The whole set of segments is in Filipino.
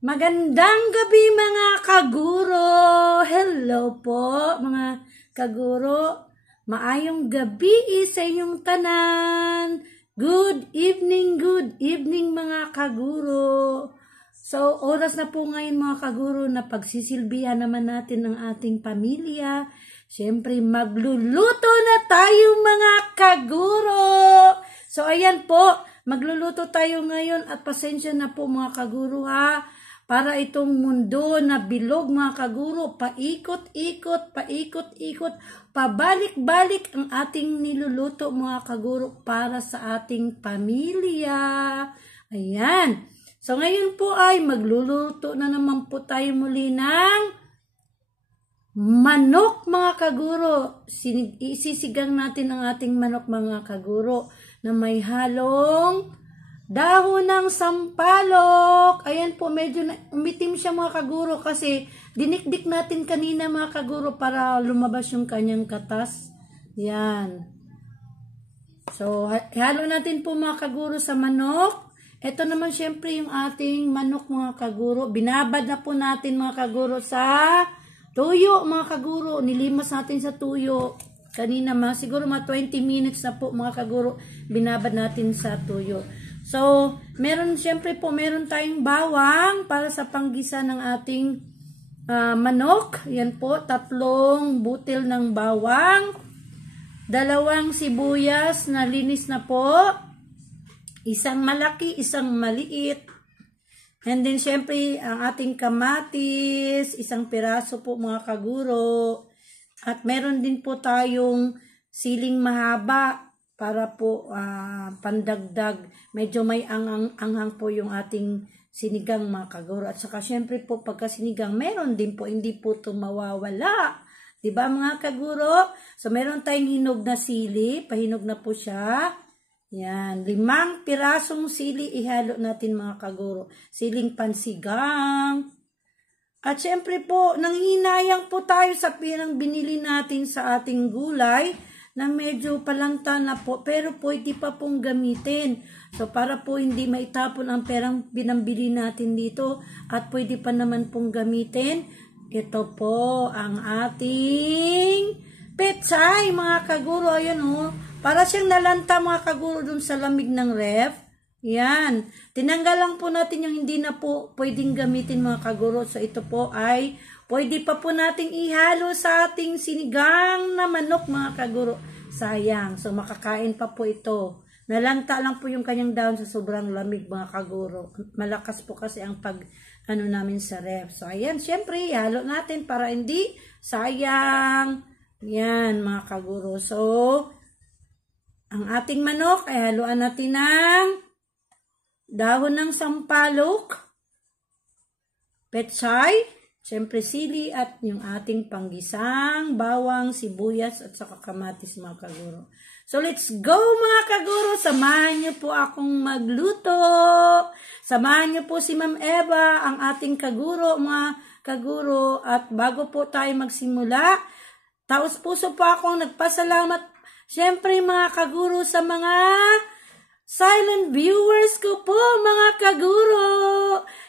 Magandang gabi mga kaguro! Hello po mga kaguro! Maayong gabi sa inyong tanan! Good evening mga kaguro! So, oras na po ngayon mga kaguro na pagsisilbihan naman natin ng ating pamilya. Siyempre, magluluto na tayo mga kaguro! So, ayan po, magluluto tayo ngayon at pasensya na po mga kaguro ha. Para itong mundo na bilog mga kaguro, paikot-ikot, pabalik-balik ang ating niluluto mga kaguro para sa ating pamilya. Ayan. So ngayon po ay magluluto na naman po tayo muli ng manok mga kaguro. Isisigang natin ang ating manok mga kaguro na may halong dahon ng sampalok. Ayan po, medyo umitim siya mga kaguro kasi dinikdik natin kanina mga kaguro para lumabas yung kanyang katas. Yan. So, halo natin po mga kaguro sa manok. Ito naman syempre yung ating manok mga kaguro. Binabad na po natin mga kaguro sa tuyo mga kaguro. Nilimas natin sa tuyo. Kanina siguro mga 20 minutes na po mga kaguro. Binabad natin sa tuyo. So, syempre po, meron tayong bawang para sa panggisa ng ating manok. Yan po, 3 butil ng bawang, 2 sibuyas na linis na po, 1 malaki, 1 maliit. And then, syempre, ang ating kamatis, 1 piraso po mga kaguro. At meron din po tayong siling mahaba para po pandagdag. Medyo may anghang po yung ating sinigang mga kaguro. At saka syempre po pagka sinigang, meron din po, hindi po ito mawawala. Diba mga kaguro? So meron tayong hinog na sili. Pahinog na po siya. Yan. 5 pirasong sili ihalo natin mga kaguro. Siling pansigang. At syempre po, nanghinayang po tayo sa pirang binili natin sa ating gulay na medyo palanta na po, pero pwede pa pong gamitin. So, para po hindi maitapon ang perang binambili natin dito at pwede pa naman pong gamitin. Ito po ang ating pechay, mga kaguro. Ayan o. Para siyang nalanta, mga kaguro, dun sa lamig ng ref. Yan. Tinanggal lang po natin yung hindi na po pwedeng gamitin, mga kaguro. So, ito po ay pwede pa po nating ihalo sa ating sinigang na manok mga kaguro. Sayang. So makakain pa po ito. Nalanta lang po yung kanyang dahon sa sobrang lamig mga kaguro. Malakas po kasi ang namin sa ref. So ayan, syempre ihalo natin para hindi sayang. Yan mga kaguro. So ang ating manok ay haluan natin ng dahon ng sampalok, pechay, siyempre sili at yung ating panggisang, bawang, sibuyas at saka kamatis mga kaguro. So let's go mga kaguro, samahan niyo po akong magluto. Samahan niyo po si Ma'am Eva, ang ating kaguro mga kaguro. At bago po tayo magsimula, taos puso po akong nagpasalamat siyempre mga kaguro sa mga silent viewers ko po, mga kaguro.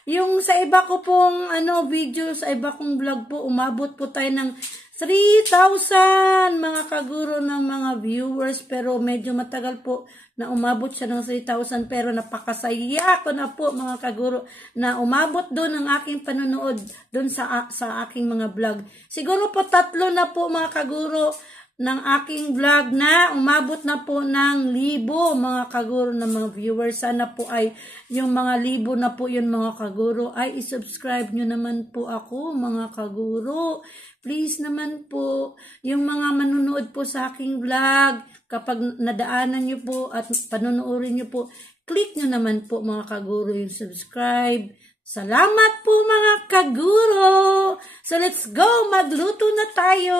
Yung sa iba ko pong video, sa iba kong vlog po, umabot po tayo ng 3,000 mga kaguro ng mga viewers. Pero medyo matagal po na umabot siya ng 3,000. Pero napakasaya ko na po mga kaguro na umabot doon ang aking panonood doon sa aking mga vlog. Siguro po 3 na po mga kaguro ng aking vlog na umabot na po ng 1,000 mga kaguro ng mga viewers. Sana po ay yung mga 1,000 na po yun mga kaguro ay isubscribe nyo naman po ako mga kaguro. Please naman po yung mga manunood po sa aking vlog, kapag nadaanan nyo po at panunuorin nyo po, click nyo naman po mga kaguro yung subscribe. Salamat po mga kaguro! So let's go! Magluto na tayo!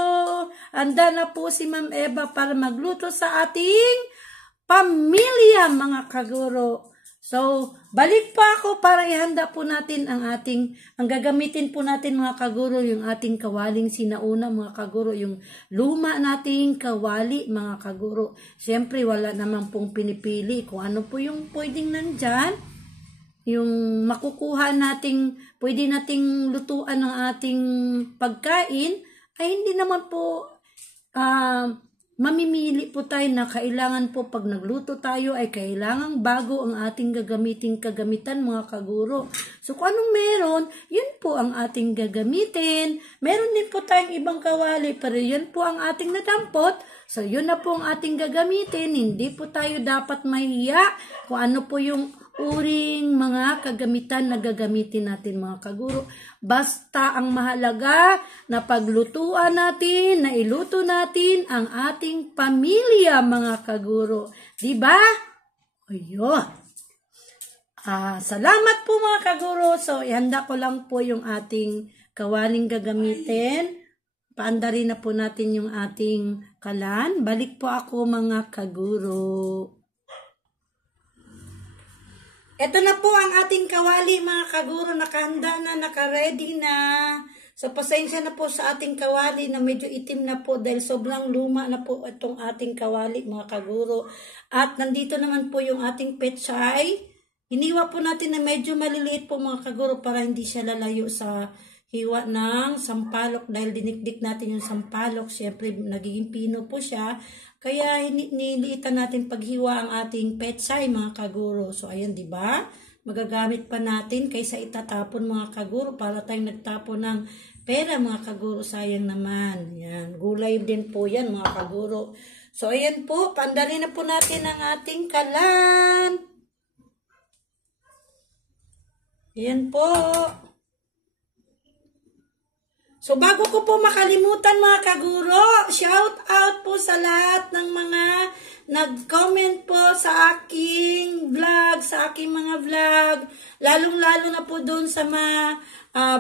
Handa na po si Ma'am Eva para magluto sa ating pamilya mga kaguro. So, balik pa ako para ihanda po natin ang gagamitin po natin mga kaguro, yung ating kawaling sinauna mga kaguro, yung luma nating kawali mga kaguro. Siyempre, wala naman pong pinipili kung ano po yung pwedeng nandyan. yung makukuha nating, pwede nating lutuan ng ating pagkain, ay hindi naman po mamimili po tayo na kailangan po pag nagluto tayo ay kailangang bago ang ating gagamiting kagamitan mga kaguro. So kung anong meron, yun po ang ating gagamitin. Meron din po tayong ibang kawali pero yun po ang ating nadampot. So yun na po ang ating gagamitin. Hindi po tayo dapat mahiya kung ano po yung uring mga kagamitan na gagamitin natin mga kaguro. Basta ang mahalaga na paglutuan natin, na iluto natin ang ating pamilya mga kaguro. Diba? Ayun. Salamat po mga kaguro. So, ihanda ko lang po yung ating kawaling gagamitin. Paandarin na po natin yung ating kalan. Balik po ako mga kaguro. Ito na po ang ating kawali mga kaguro, nakahanda na, naka-ready na. So pasensya na po sa ating kawali na medyo itim na po dahil sobrang luma na po itong ating kawali mga kaguro. At nandito naman po yung ating pechay. Hiniwa po natin na medyo maliliit po mga kaguro para hindi siya lalayo sa hiwa ng sampalok dahil dinikdik natin yung sampalok. Siyempre nagiging pino po siya. Kaya niliitan natin paghiwa ang ating pechay mga kaguro. So ayan 'di ba? Magagamit pa natin kaysa itatapon mga kaguro para tayong nagtapon ng pera mga kaguro. Sayang naman. Yan, gulay din po 'yan mga kaguro. So ayan po, paandalin na po natin ang ating kalan. Ayan po. So, bago ko po makalimutan mga kaguro, shout out po sa lahat ng mga nag-comment po sa aking vlog, sa aking mga vlog, lalong-lalo na po doon sa mga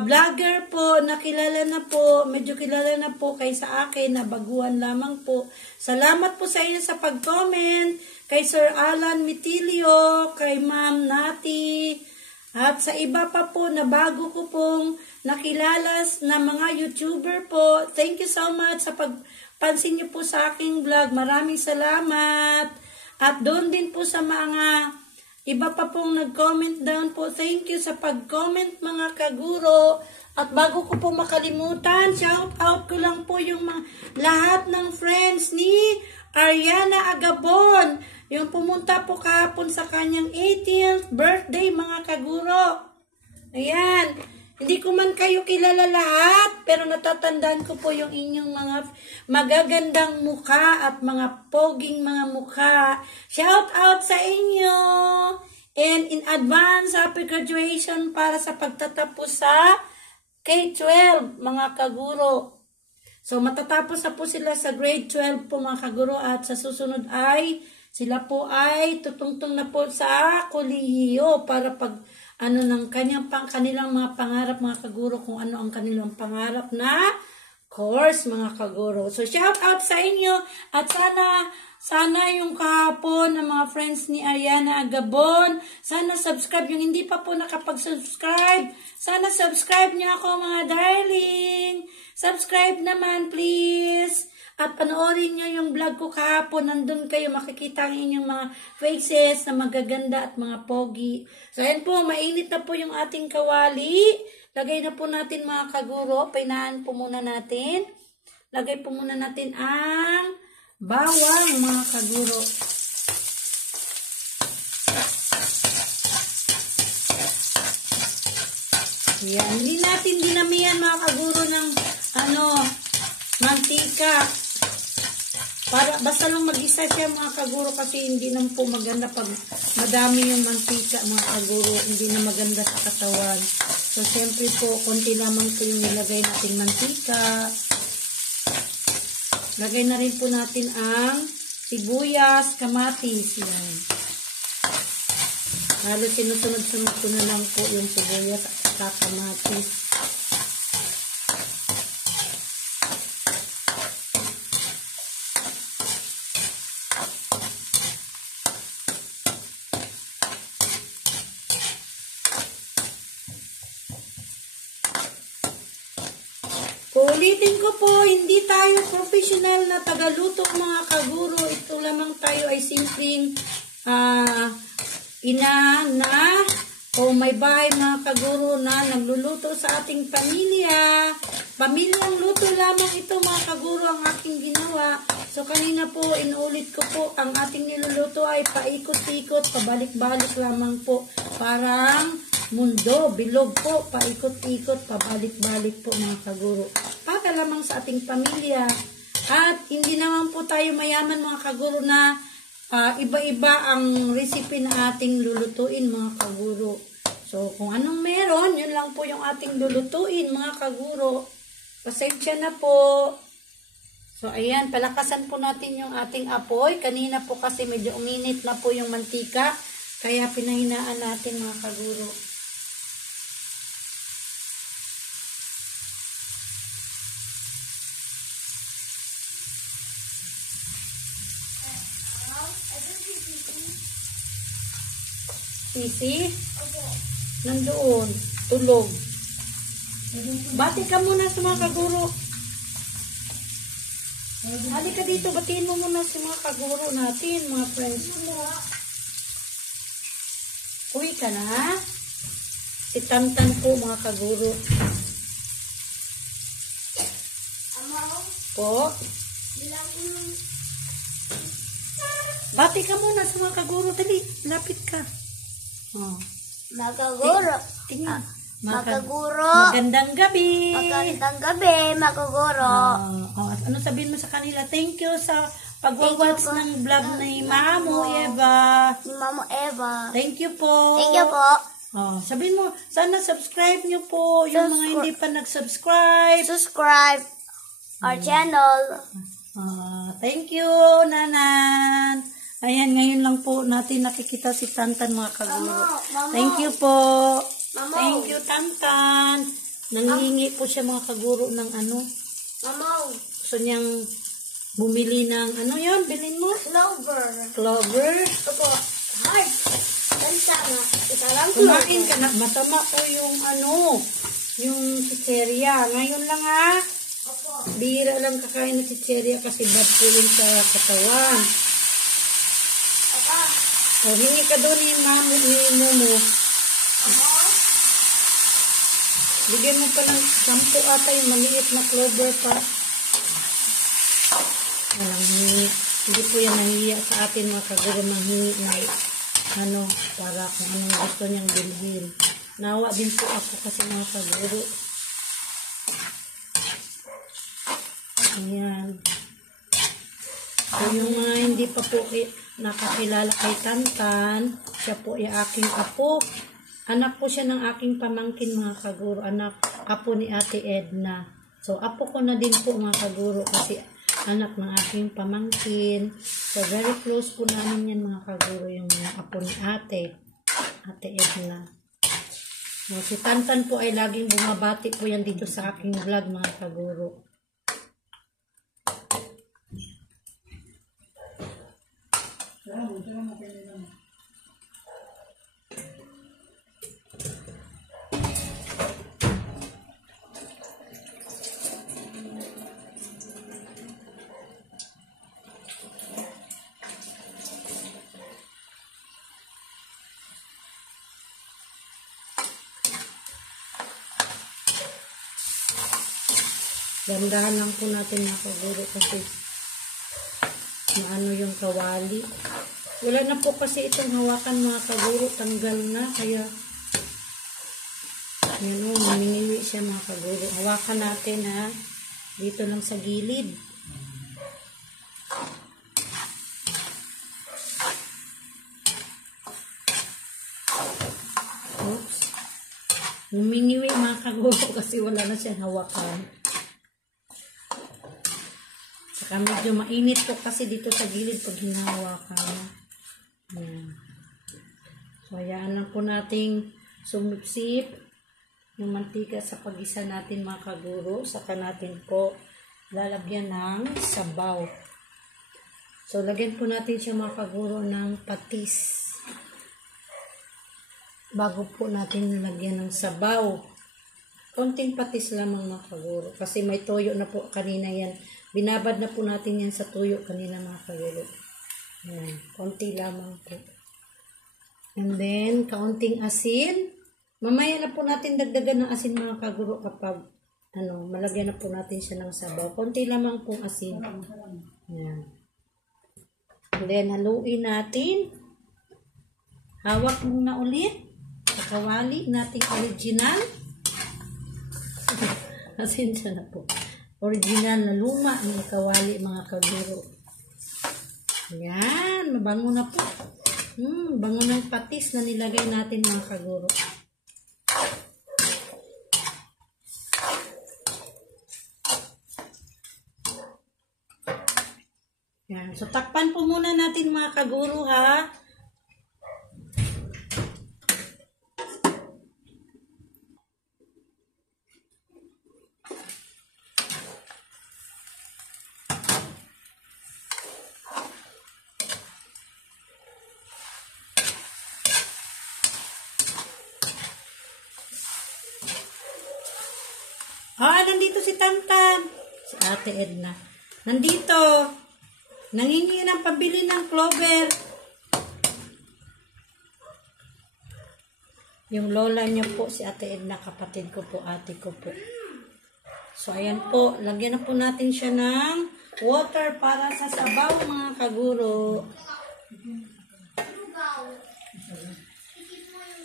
vlogger po, nakilala na po, medyo kilala na po kaysa akin, na baguhan lamang po. Salamat po sa inyo sa pag-comment, kay Sir Alan Mitilio, kay Ma'am Nati, at sa iba pa po na bago ko pong nakilala na mga YouTuber po. Thank you so much sa pagpansin niyo po sa aking vlog. Maraming salamat. At doon din po sa mga iba pa pong nag-comment down po. Thank you sa pag-comment mga kaguro. At bago ko po makalimutan, shout out ko lang po yung lahat ng friends ni Ariana Agabon. Yung pumunta po kahapon sa kanyang 18th birthday mga kaguro. Ayan. Hindi ko man kayo kilala lahat, pero natatandaan ko po yung inyong mga magagandang mukha at mga poging mga mukha. Shout out sa inyo! And in advance, happy graduation para sa pagtatapos sa K-12 mga kaguro. So matatapos na po sila sa grade 12 po mga kaguro at sa susunod ay sila po ay tutungtong na po sa kolehiyo para pag ng kanilang mga pangarap mga kaguro, kung ano ang kanilang pangarap na course mga kaguro. So shout out sa inyo at sana yung kahapon ng mga friends ni Ariana Agabon, sana subscribe yung hindi pa po nakapag-subscribe. Sana subscribe niyo ako mga darling. Subscribe naman please. At panoorin nyo yung vlog ko kahapon. Nandun kayo makikita ang inyong mga faces na magaganda at mga pogi. So, ayan po. Mainit na po yung ating kawali. Lagay na po natin mga kaguro. Painahan po muna natin. Lagay po muna natin ang bawang mga kaguro. Ayan. Hindi natin dinamihan mga kaguro ng mantika. Basta lang mag-isa siya mga kaguro kasi hindi naman po maganda pag madami yung mantika mga kaguro. Hindi na maganda sa katawan. So, siyempre po, konti lamang po yung nilagay natin mantika. Lagay na rin po natin ang sibuyas, kamatis. Yan. Halos sinusunod-sunod ko na lang po yung sibuyas at kamatis. Ulitin ko po, hindi tayo professional na tagaluto mga kaguro. Ito lamang tayo ay simpleng ina na O may bahay mga kaguro na nagluluto sa ating pamilya. Pamilyang luto lamang ito mga kaguro ang aking ginawa. So kanina po, inuulit ko po, ang ating niluluto ay paikot-ikot, pabalik-balik lamang po. Parang mundo, bilog po, paikot-ikot, pabalik-balik po mga kaguro. Para lamang sa ating pamilya. At hindi naman po tayo mayaman mga kaguro na iba-iba ang recipe na ating lulutuin mga kaguro. So, kung anong meron, yun lang po yung ating lulutuin mga kaguro. Pasensya na po. So, ayan, palakasan po natin yung ating apoy. Kanina po kasi medyo uminit na po yung mantika. Kaya pinahinaan natin mga kaguro. Sisi? Nandoon. Tulog. Bati ka muna sa mga kaguro. Halika dito. Batiin mo muna sa mga kaguro natin, mga friends. Uwi ka na. Si Tantan po, mga kaguro. Po? Bati ka muna sa mga kaguro. Dali, lapit ka. Oh. Makaguro. Tingnan. Makaguro. Magandang gabi. Magandang gabi, makaguro. Ano sabihin mo sa kanila? Thank you sa pag-watch ng vlog ni Mamo Eva. Mamo Eva. Thank you po. Thank you po. Sabihin mo, sana subscribe nyo po yung mga hindi pa nag-subscribe. Subscribe our channel. Thank you, Nanan. Ayan, ngayon lang po natin nakikita si Tantan mga kaguro. Thank you po. Mamo. Thank you, Tantan. Nangihingi po siya mga kaguro ng ano. Mamo. Gusto niyang bumili ng ano yun? Bilhin mo? Clover. Clover. Ito po. Hi. Gansa nga. Isa lang Kumain ka na. Masama po yung ano, yung chicheria. Ngayon lang ha. Opo. Bihira lang kakain ng chicheria kasi bad po yun sa katawan. Papa. O, hingi ka doon ni Momo. Bigyan mo pa ng 10 ata yung maliit na clover pa. Walang hingi. Hindi po yan nahiya sa atin mga kaguro manghingi na ano, para kung anong gusto niyang bilhin. Nawa din po ako kasi mga kaguro. Ayan. So yung mga hindi pa po nakakilala kay Tantan, siya po ay aking apo. Anak po siya ng aking pamangkin mga kaguro. Apo ni Ate Edna. So apo ko na din po mga kaguro kasi anak ng aking pamangkin. So very close po namin yan mga kaguro yung apo ni Ate Edna. So, si Tantan po ay laging bumabati po yan dito sa aking vlog mga kaguro. Gandahan lang po natin mga kaguro kasi maano yung kawali. Wala na po kasi itong hawakan mga kaguro. Tanggal na. Kaya yun o, maminiwi siya mga kaguro. Hawakan natin ha. Dito lang sa gilid. Oops. Maminiwi mga kaguro kasi wala na siyang hawakan. Saka medyo mainit po kasi dito sa gilid pag hinahawakan. Ayan. So, hayaan lang po nating sumipsip yung mantika sa pag-isa natin mga kaguro. Saka natin po lalagyan ng sabaw. So, lagyan po natin siya mga kaguro ng patis. Bago po natin lagyan ng sabaw. Konting patis lamang mga kaguro. Kasi may toyo na po kanina yan. Binabad na po natin yan sa tuyo kanina mga kaguro. Ayan. Konti lamang po. And then, kaunting asin. Mamaya na po natin dagdagan ng asin mga kaguro kapag malagyan na po natin siya ng sabaw. Konti lamang pong asin. Yan. And then, haluin natin. Hawak muna ulit. Kawali nating original. Asin siya na po. Original na luma ng kawali mga kaguro. Yan. Mabango na po. Bango ng patis na nilagay natin mga kaguro. Yan. So, takpan po muna natin mga kaguro ha. Nandito si Tantan. Si Ate Edna. Nandito. Nangingi ng pabili ng clover. Yung lola niyo po, si Ate Edna, kapatid ko po, ate ko po. So, ayan po. Lagyan na po natin siya ng water para sa sabaw, mga kaguro.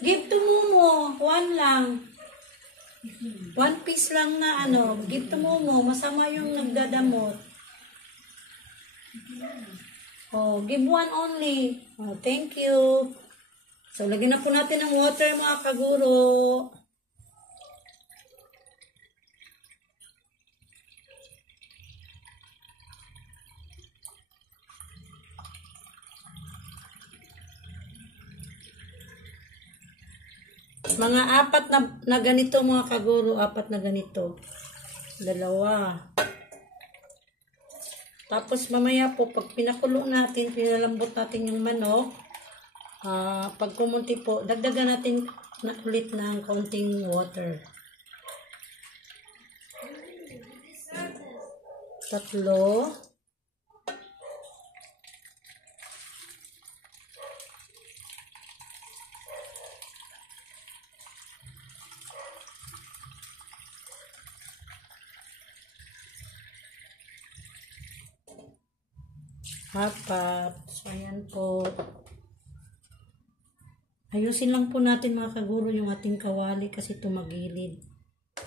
Give to Momo. One lang. 1 piece lang na give to Momo. Masama yung nagdadamot. Oh, give one only. Oh, thank you. So, lagyan na po natin ng water mga kaguro. Mga 4 na ganito mga kaguro, 4 na ganito. 2. Tapos mamaya po, pag pinakulo natin, pinalambot natin yung manok, pag kumunti po, dagdagan natin na ulit ng kaunting water. 3. Apat. So, ayan po. Ayusin lang po natin mga kaguro yung ating kawali kasi tumagilid.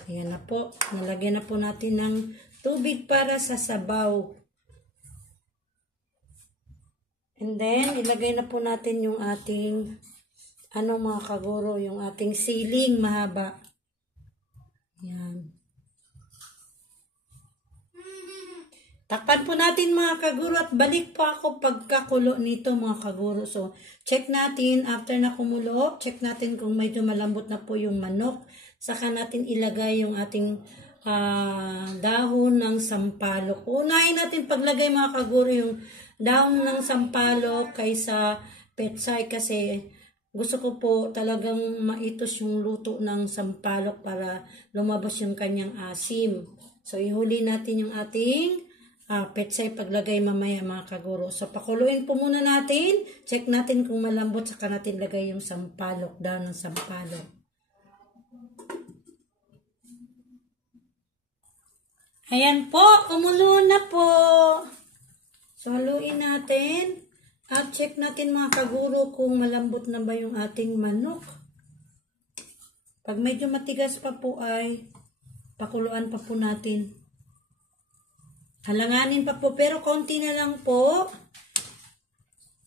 Ayan na po. Nalagyan na po natin ng tubig para sa sabaw. And then, ilagay na po natin yung ating mga kaguro, yung ating siling mahaba. Ayan. Takpan po natin mga kaguro at balik po ako pagkakulo nito mga kaguro. So, check natin after na kumulo, check natin kung medyo malambot na po yung manok. Saka natin ilagay yung ating dahon ng sampalok. Unahin natin paglagay mga kaguro yung dahon ng sampalok kaysa petsay kasi gusto ko po talagang maitos yung luto ng sampalok para lumabas yung kanyang asim. So, ihuli natin yung ating petsay paglagay mamaya mga kaguro. So, pakuluin po muna natin. Check natin kung malambot. Saka natin lagay yung sampalok. Dahon ng sampalok. Ayan po. Kumulo na po. So, haluin natin. At check natin mga kaguro kung malambot na ba yung ating manok. Pag medyo matigas pa po ay pakuluan pa po natin. Halanganin pa po, pero konti na lang po.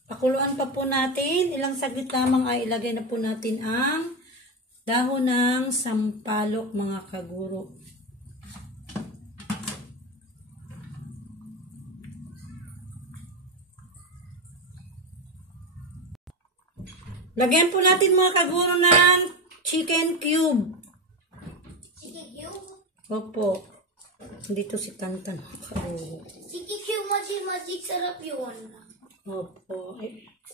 Pakuluan pa po natin. Ilang saglit lamang ay ilagay na po natin ang dahon ng sampalok mga kaguro. Lagyan po natin mga kaguro ng chicken cube. Chicken cube? Opo. Dito si Tantan. Chicken cube, magic sarap yun. Opo.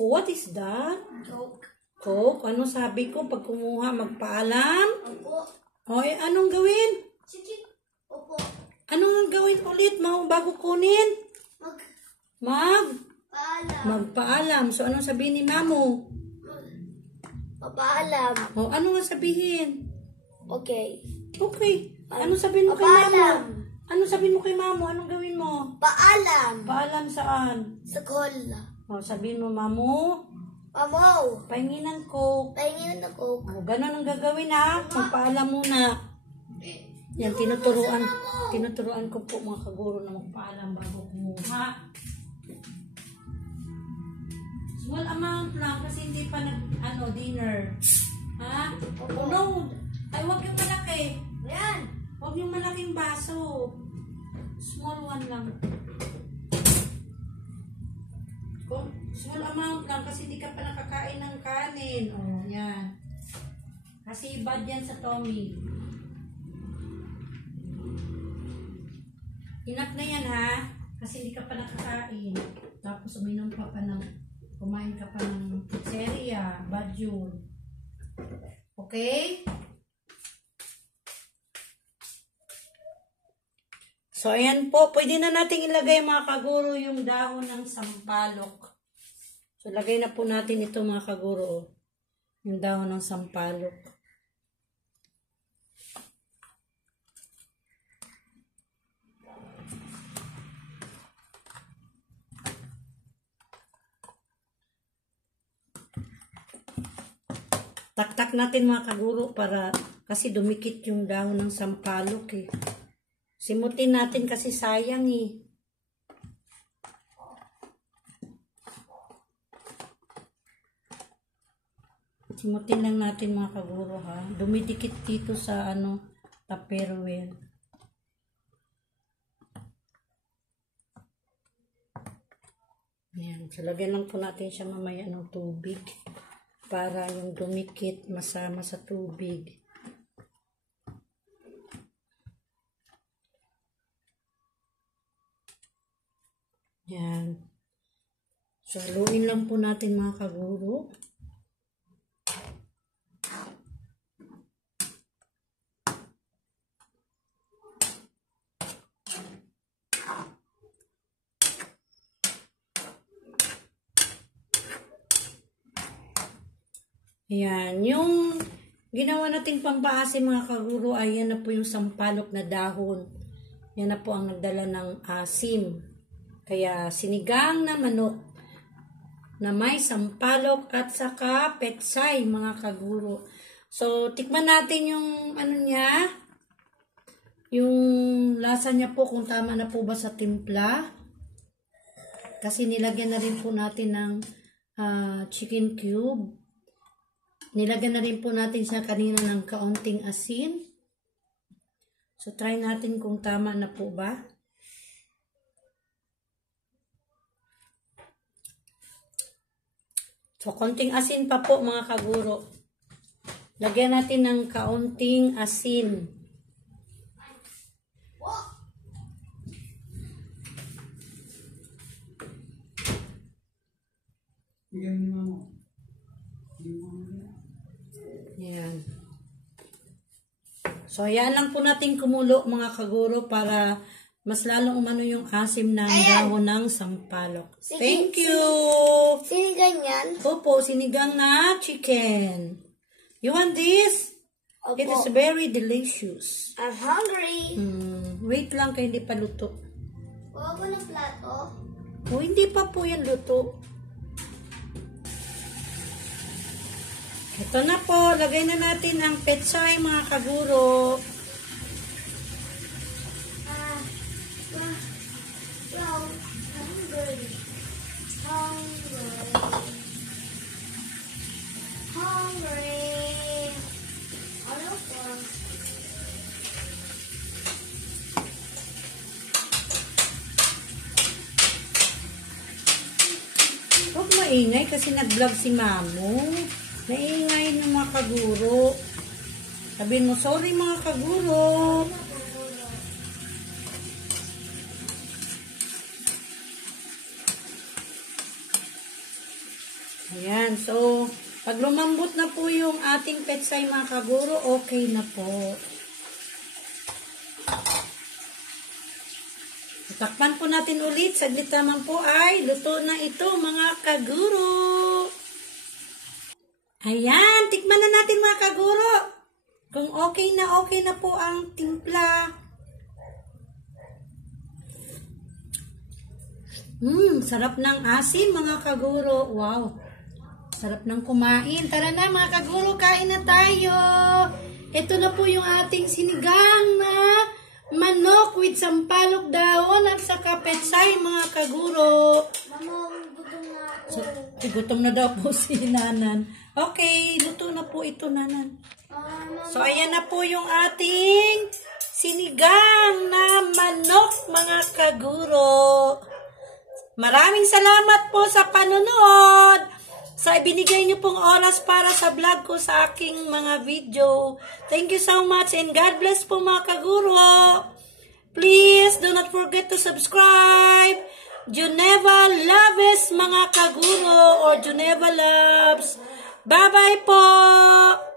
What is that? Joke. Coke? Ano sabi ko? Pag kumuha, magpaalam? Opo. O, anong gawin? Chicken. Opo. Anong gawin ulit bago kunin? Paalam. Magpaalam. So, anong sabihin ni Mamo? Papaalam. O, ano nga sabihin? Okay. Okay. Ano sabihin mo kay mamo? Paalam. Ano sabihin mo kay mamo? Anong gawin mo? Paalam. Paalam saan? Sa kola. O, sabihin mo, mamo, Mamo. pahingin ng coke. Pahingin na ko. O, ganun ang gagawin ha. Magpaalam muna. Yan, tinuturuan ko po mga kaguro na magpaalam bago kumuha. Small amount lang kasi hindi pa dinner. Ha? Oh, no. Ay, huwag yung malaki. Ayan. Huwag yung malaking baso. Small one lang. Small amount lang kasi hindi ka pa nakakain ng kanin. Oh, yan. Kasi bad yan sa tummy. Enough na yan ha. Kasi hindi ka pa nakakain. Tapos kumain ka pa ng pizzeria. Bad yun. Okay? So, ayan po. Pwede na natin ilagay mga kaguro yung dahon ng sampalok. So, lagay na po natin ito mga kaguro. Yung dahon ng sampalok. Taktak natin mga kaguro para kasi dumikit yung dahon ng sampalok eh. Simutin natin kasi sayang eh. Simutin lang natin mga kaguro ha. Dumidikit dito sa tupperware. Ayan. So, lagyan lang po natin siya mamaya ng tubig. Para yung dumikit masama sa tubig. Yan. So, haluin lang po natin mga kaguro. Ayan, yung ginawa nating pampaasim mga kaguro, ayan na po yung sampalok na dahon. Yan na po ang nagdala ng asim. Kaya sinigang na manok na may sampalok at saka petsay mga kaguro. So, tikman natin yung niya, yung lasa niya po kung tama na po ba sa timpla. Kasi nilagyan na rin po natin ng chicken cube. Nilagyan na rin po natin siya kanina ng kaunting asin. So, try natin kung tama na po ba. So, konting asin pa po mga kaguro. Lagyan natin ng kaunting asin. Ayan. So, ayan lang po natin kumulo mga kaguro para mas lalong umano yung asim ng dahon ng sampalok. Thank you! Sinigang yan? Opo, sinigang na chicken. You want this? Opo. It is very delicious. I'm hungry. Wait lang kaya hindi pa luto. Kuha ko ng plato. Oh, hindi pa po yan luto. Ito na po, lagay na natin ang petsay mga kaguro. Well, hungry. Ano po? Huwag maingay kasi nag-vlog si Mamo. Naingay ng mga kaguro. Sabihin mo, sorry mga kaguro. Ayan, so, pag lumambot na po yung ating petsay mga kaguro, okay na po. Takpan po natin ulit. Saglit naman po ay luto na ito mga kaguro. Ayan, tikman na natin mga kaguro. Kung okay na po ang timpla. Sarap ng asin mga kaguro. Wow. Sarap ng kumain. Tara na mga kaguro, kain na tayo. Ito na po yung ating sinigang na manok with sampalok dahon at saka petsay mga kaguro. Mama, gutom na ako. So, gutom na daw po si Nanan. Okay, luto na po ito, Nanan. So, ayan na po yung ating sinigang na manok mga kaguro. Maraming salamat po sa panonood. Sa ibinigay niyo pong oras para sa vlog ko sa aking mga video. Thank you so much and God bless po mga kaguro. Please do not forget to subscribe. Juneva loves mga kaguro or Juneva loves. Bye-bye po!